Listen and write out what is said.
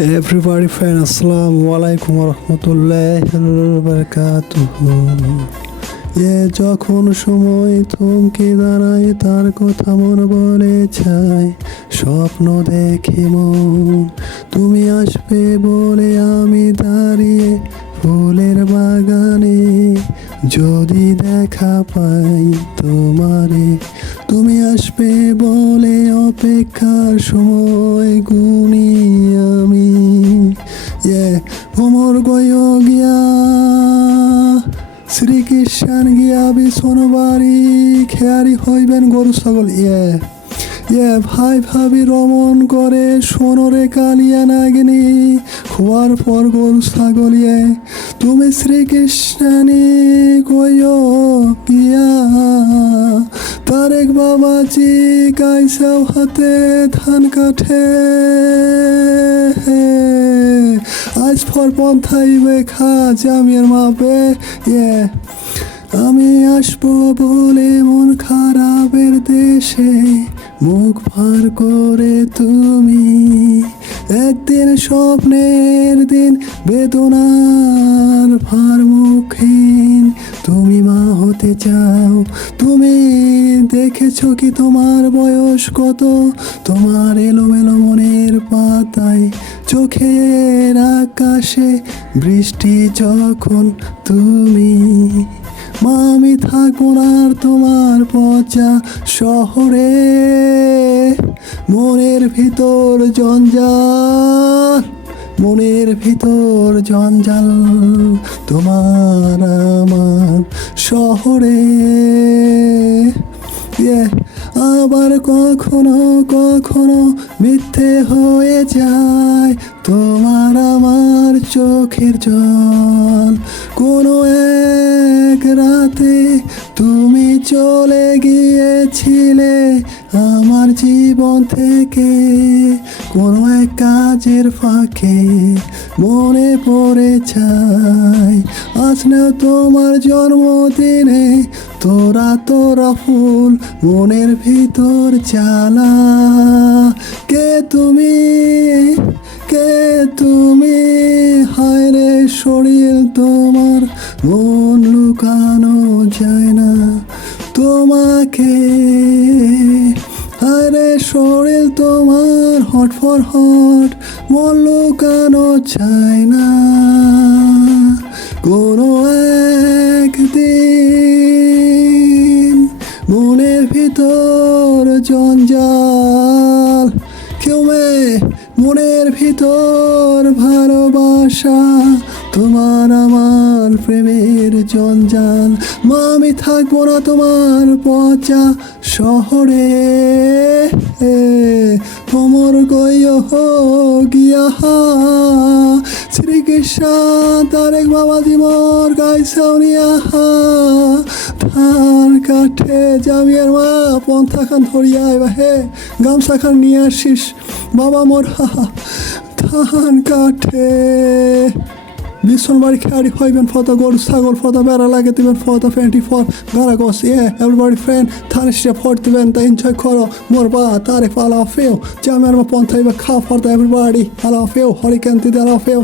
Everybody friend, assalamu alaikum warahmatullahi wabarakatuh. যখন সময় থমকে দাঁড়ায় তার কথা মন বলে চাই, স্বপ্ন দেখে মন তুমি আসবে বলে আমি দাঁড়িয়ে ফুলের বাগানে। যদি দেখা পাই তোমারে, তুমি আসবে বলে অপেক্ষার সময় গুনি আমি। ভ্রমর গয় গিয়া শ্রীকৃষ্ণ গিয়া বিছনবাড়ি, খেয়ারি হইবেন গরু ছাগল। ভাই ভাবি রমন করে সোনরে কালিয়া নাগিনী, খোয়ার পর গরু ছাগল। তুমি শ্রীকৃষ্ণানি কয় গিয়া তারেক বাবাজি কাইসাও হাতে ধান কাঠে। আজ ফর পন্থাইবে খা জামিয়ার মাপে। আমি আসবো বলে মন খারাপের দেশে মুখ ভার করে তুমি, একদিন স্বপ্নের দিন বেদনার ভার মুখীন তুমি মা হতে চাও। তুমি দেখেছো কি তোমার বয়স কত? তোমার এলোমেলো মনের পাতায় চোখের আকাশে বৃষ্টি যখন তুমি। মা আমি থাকবো না আর তোমার পচা শহরে, মনের ভিতর জঞ্জাল, মনের ভিতর জঞ্জাল তোমার আমার শহরে। আবার কখনো কখনো মিথ্যে হয়ে যায় তোমার আমার চোখের জল। কোনো এক রাতে তুমি চলে গিয়েছিলে আমার জীবন থেকে, কোনো এক কাজের ফাঁকে মনে পড়ে চাই। আজ না তোমার জন্মদিনে তোরা তোরা ফুল মনের ভিতর জ্বালা। কে তুমি, কে তুমি? হায় রে শরীর তোমার মন লুকানো যায় না তোমাকে। হায় রে শরীর তোমার হট ফর হট মন লুকানো চায় না। কোনো একদিন মনের ভিতর জঞ্জাল, কেউ মনের ভিতর ভালোবাসা তোমার আমার প্রেমের জঞ্জাল। মা আমি থাকবো না তোমার পচা শহরে, ভ্রমর গয় গিয়া শ্রীকৃষ্ণ তারেক বাবাজি মোর গাইছাউনিয়া ধান কাঠে। জামিয়ার মা পন্থা খান ধরিয়া হে গামছা খান নিয়ে আসিস বাবা মোর ধান কাঠে। বিছনবাড়ি খেয়ারি হইবেন ফতা গরু ছাগল, ফতা বেড়া লাগে দিবেন, ফতা ফ্যান্টি ফর গারা গস। এভরিবডি ফ্রেন্ড থানিসটা ফর দিবেন, তা এনজয় করো মোর বা তারেক আলা ফেও। জামিয়ার মা পন্থা এবার খা ফর দা এভরিবডি আলা ফেও, হরিকান্তি আলা ফেও।